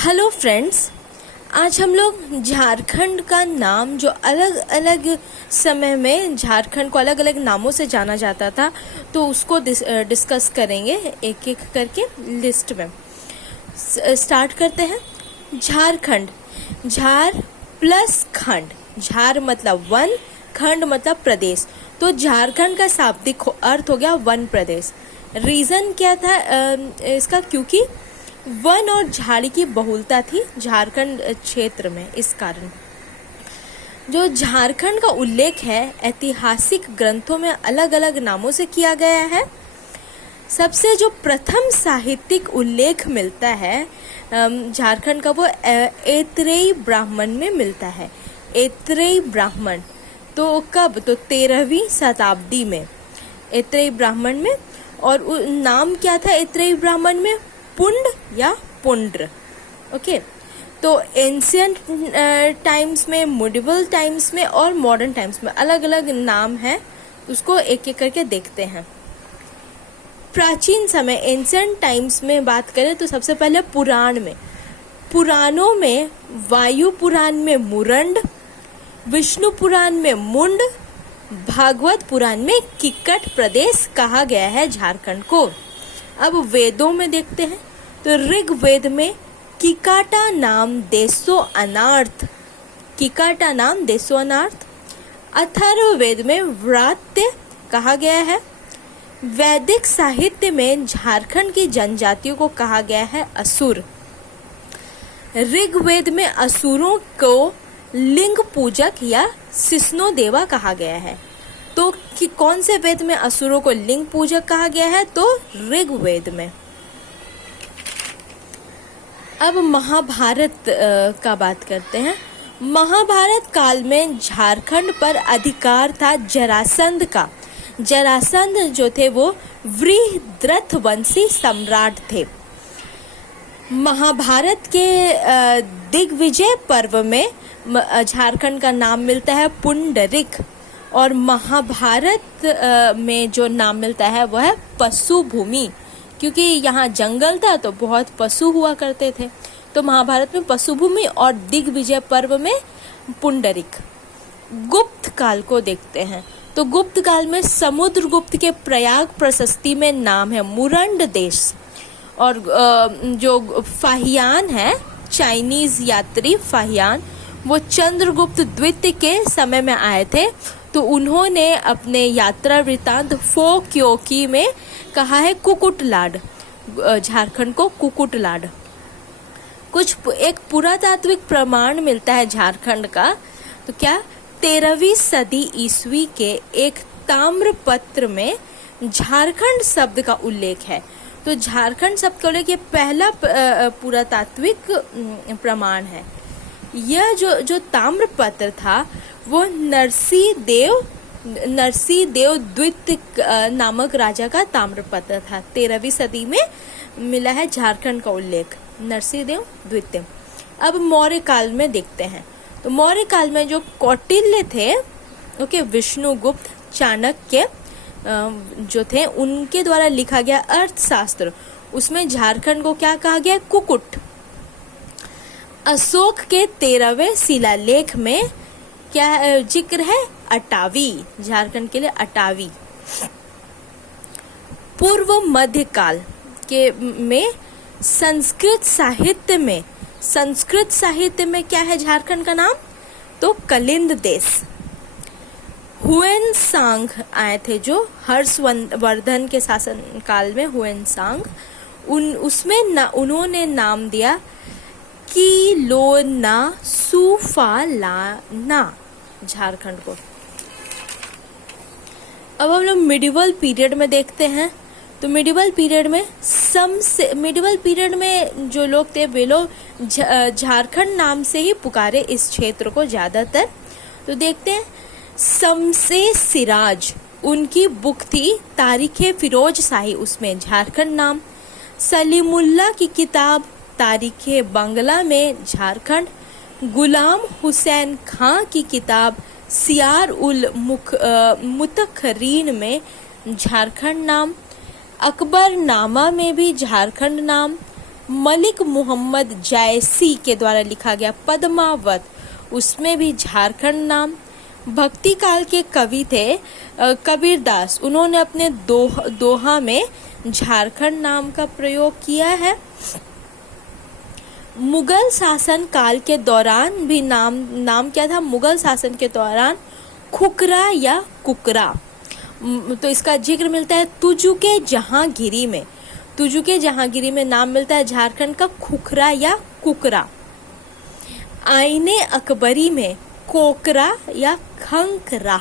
Hello friends, आज हम लोग झारखंड का नाम जो अलग अलग समय में झारखंड को अलग अलग नामों से जाना जाता था तो उसको डिस्कस करेंगे एक एक करके लिस्ट में। स्टार्ट करते हैं। झारखंड, झार प्लस खंड, झार मतलब वन, खंड मतलब प्रदेश, तो झारखंड का शाब्दिक अर्थ हो गया वन प्रदेश। रीज़न क्या था इसका? क्योंकि वन और झाड़ी की बहुलता थी झारखंड क्षेत्र में। इस कारण जो झारखंड का उल्लेख है ऐतिहासिक ग्रंथों में अलग अलग नामों से किया गया है। सबसे जो प्रथम साहित्यिक उल्लेख मिलता है झारखंड का वो ऐतरेय ब्राह्मण में मिलता है। ऐतरेय ब्राह्मण तो कब? तो 13वीं शताब्दी में ऐतरेय ब्राह्मण में। और नाम क्या था ऐतरेय ब्राह्मण में? पुंड या पुंड्र। ओके, तो एंशियंट टाइम्स में, मिडिवल टाइम्स में और मॉडर्न टाइम्स में अलग अलग नाम है, उसको एक एक करके देखते हैं। प्राचीन समय एंशियंट टाइम्स में बात करें तो सबसे पहले पुराणों में वायु पुराण में मुरंड, विष्णु पुराण में मुंड, भागवत पुराण में किक्कट प्रदेश कहा गया है झारखंड को। अब वेदों में देखते हैं तो ऋग्वेद में किकाटा नाम देशो अनार्थ, किकाटा नाम देशो अनार्थ। अथर्ववेद में व्रात्य कहा गया है। वैदिक साहित्य में झारखंड की जनजातियों को कहा गया है असुर। ऋग्वेद में असुरों को लिंग पूजक या सिस्नो देवा कहा गया है। तो कि कौन से वेद में असुरों को लिंग पूजक कहा गया है? तो ऋग्वेद में। अब महाभारत का बात करते हैं। महाभारत काल में झारखंड पर अधिकार था जरासंध का। जरासंध जो थे वो वृहद्रथ वंशी सम्राट थे। महाभारत के दिग्विजय पर्व में झारखंड का नाम मिलता है पुंडरिक। और महाभारत में जो नाम मिलता है वह है पशु भूमि, क्योंकि यहाँ जंगल था तो बहुत पशु हुआ करते थे, तो महाभारत में पशु भूमि और दिग्विजय पर्व में पुंडरिक। गुप्त काल को देखते हैं तो गुप्त काल में समुद्रगुप्त के प्रयाग प्रशस्ति में नाम है मुरंड देश। और जो फाहियान है, चाइनीज यात्री फाहियान, वो चंद्रगुप्त द्वितीय के समय में आए थे, तो उन्होंने अपने यात्रा वृत्तांत फो क्योकी में कहा है कुकुटलाड, झारखंड को कुकुटलाड। एक पुरातात्विक प्रमाण मिलता है झारखंड का, तो क्या? 13वीं सदी ईस्वी के एक ताम्रपत्र में झारखंड शब्द का उल्लेख है। तो झारखंड शब्द का उल्लेख ये पहला पुरातात्विक प्रमाण है। यह जो ताम्रपत्र था वो नरसिंह देव द्वितीय नामक राजा का ताम्रपत्र था। 13वीं सदी में मिला है झारखंड का उल्लेख, नरसिंह देव द्वितीय। अब मौर्य काल में देखते हैं तो मौर्य काल में जो कौटिल्य थे, ओके, विष्णुगुप्त, चाणक्य जो थे, उनके द्वारा लिखा गया अर्थशास्त्र, उसमें झारखंड को क्या कहा गया? कुकुट। अशोक के 13वें शिलालेख में क्या जिक्र है? अटावी, झारखंड के लिए अटावी। पूर्व मध्य काल के में संस्कृत साहित्य में क्या है झारखंड का नाम? तो कलिंद देश। हुएनसांग आए थे जो हर्षवर्धन के शासन काल में, हुएनसांग, उसमें उन्होंने नाम दिया किलोना सुफालाना झारखंड को। अब हम लोग मिडिवल पीरियड में देखते हैं तो मिडिवल पीरियड में जो लोग थे वे लोग झारखंड नाम से ही पुकारे इस क्षेत्र को ज्यादातर। तो देखते हैं, शम्से सिराज उनकी बुक थी तारीखे फिरोज शाही, उसमें झारखंड नाम। सलीमुल्लाह की किताब तारीखे बांग्ला में झारखंड। गुलाम हुसैन खां की किताब सियार उल मुतखरीन में झारखंड नाम। अकबर नामा में भी झारखंड नाम। मलिक मोहम्मद जायसी के द्वारा लिखा गया पद्मावत, उसमें भी झारखंड नाम। भक्ति काल के कवि थे कबीरदास, उन्होंने अपने दोहा में झारखंड नाम का प्रयोग किया है। मुगल शासन काल के दौरान भी नाम क्या था? मुगल शासन के दौरान खुकरा या कुकरा, तो इसका जिक्र मिलता है तुजुके जहांगीरी में। तुजुके जहांगीरी में नाम मिलता है झारखंड का खुखरा या कुकरा। आईने अकबरी में कोकरा या खंकरा,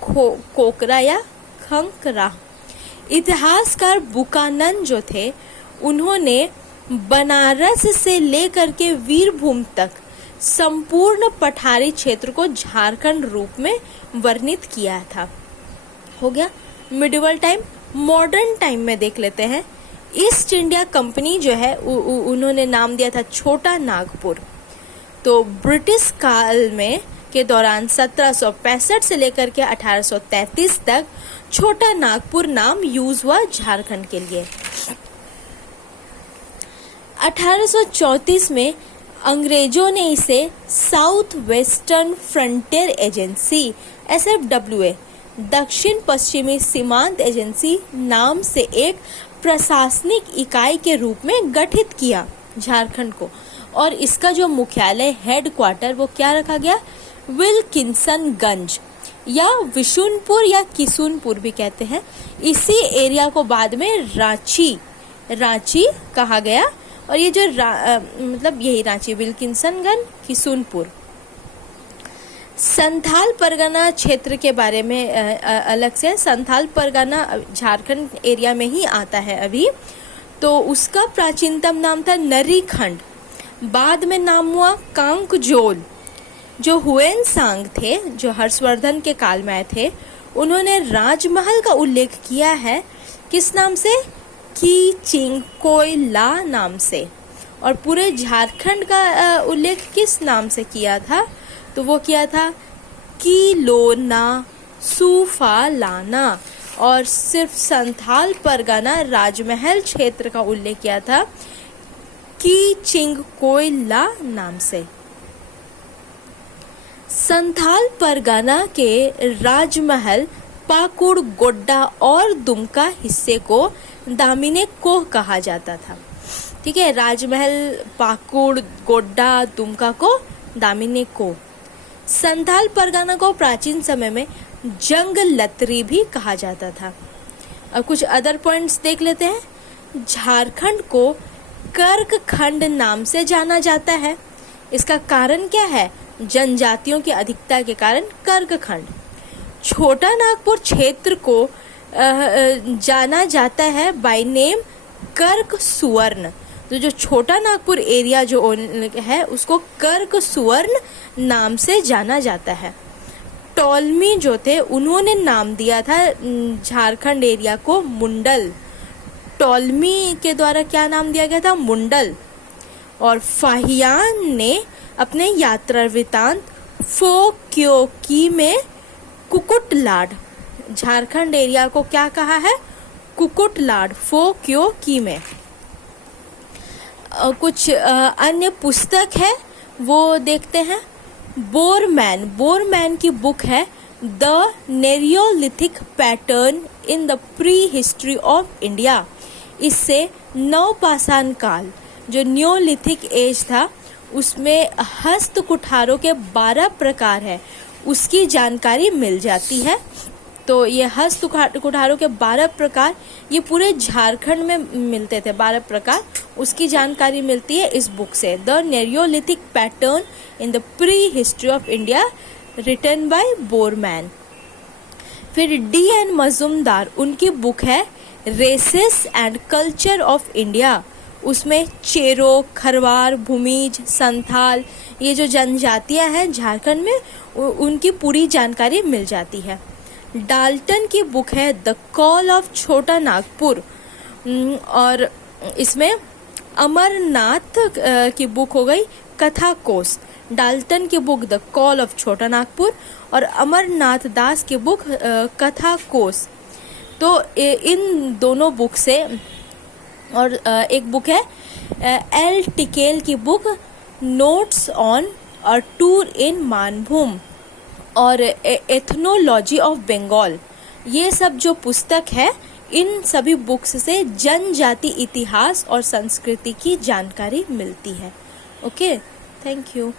कोकरा या खंकरा। इतिहासकार बुकानन जो थे, उन्होंने बनारस से लेकर के वीरभूम तक संपूर्ण पठारी क्षेत्र को झारखंड रूप में वर्णित किया था। हो गया मिडिवल टाइम। मॉडर्न टाइम में देख लेते हैं। ईस्ट इंडिया कंपनी जो है उन्होंने नाम दिया था छोटा नागपुर। तो ब्रिटिश काल में के दौरान 1765 से लेकर के 1833 तक छोटा नागपुर नाम यूज हुआ झारखंड के लिए। 1834 में अंग्रेजों ने इसे south western frontier agency SFWA, दक्षिण पश्चिमी सीमांत एजेंसी नाम से एक प्रशासनिक इकाई के रूप में गठित किया झारखंड को, और इसका जो मुख्यालय हेड क्वार्टर वो क्या रखा गया? विल्किंसनगंज या विशुनपुर या किशुनपुर भी कहते हैं। इसी एरिया को बाद में रांची कहा गया, और ये जो मतलब यही रांची, विल्किंसनगंज, किशुनपुर। संथाल परगना क्षेत्र के बारे में अलग से, संथाल परगना झारखंड एरिया में ही आता है अभी। तो उसका प्राचीनतम नाम था नरीखंड, बाद में नाम हुआ कांकजोल। जो हुएन सांग थे, जो हर्षवर्धन के काल में आए थे, उन्होंने राजमहल का उल्लेख किया है किस नाम से? की चिंगकोयला नाम से। और पूरे झारखंड का उल्लेख किस नाम से किया था? तो वो किया था किलोना सूफालाना। और सिर्फ संथाल परगना राजमहल क्षेत्र का उल्लेख किया था की चिंगकोयला नाम से। संथाल परगना के राजमहल पाकुड़, गोड्डा और दुमका हिस्से को दामिनी कोह कहा जाता था। ठीक है, राजमहल, पाकुड़, गोड्डा, दुमका को दामिनी कोह। संथाल परगना को प्राचीन समय में जंग लतरी भी कहा जाता था। अब कुछ अदर पॉइंट्स देख लेते हैं। झारखंड को कर्क खंड नाम से जाना जाता है। इसका कारण क्या है? जनजातियों की अधिकता के कारण कर्क खंड। छोटा नागपुर क्षेत्र को जाना जाता है बाय नेम कर्क सुवर्ण। तो जो छोटा नागपुर एरिया जो है उसको कर्क सुवर्ण नाम से जाना जाता है। टॉलमी जो थे उन्होंने नाम दिया था झारखंड एरिया को मुंडल। टॉलमी के द्वारा क्या नाम दिया गया था? मुंडल। और फाहियान ने अपने यात्रा वृतांत फोक्योकी में कुकुटलाड, झारखंड एरिया को क्या कहा है? कुकुटलाड, फोक्योकी में। कुछ अन्य पुस्तक है वो देखते हैं। बोरमैन की बुक है the neolithic pattern in the prehistory of India. इससे नवपाषाण काल, जो न्योलिथिक एज था, उसमें हस्त कुठारों के 12 प्रकार है, उसकी जानकारी मिल जाती है। तो ये हस्त कुठारों के 12 प्रकार ये पूरे झारखंड में मिलते थे, 12 प्रकार, उसकी जानकारी मिलती है इस बुक से, the neolithic pattern in the prehistory of India, written by Borman. फिर D.N. मजुमदार, उनकी बुक है races and culture of India. उसमें चेरो, खरवार, भूमिज, संथाल, ये जो जनजातियां हैं झारखंड में, उनकी पूरी जानकारी मिल जाती है। डाल्टन की बुक है द कॉल ऑफ छोटा नागपुर, और इसमें अमरनाथ की बुक हो गई कथा कोश। डाल्टन की बुक द कॉल ऑफ छोटा नागपुर और अमरनाथ दास की बुक कथा कोश। तो इन दोनों बुक से, और एक बुक है एल टिकेल की book notes on a tour in Manbhum और एथनोलॉजी ऑफ बंगाल, ये सब जो पुस्तक है इन सभी बुक्स से जनजाति इतिहास और संस्कृति की जानकारी मिलती है। Okay, thank you.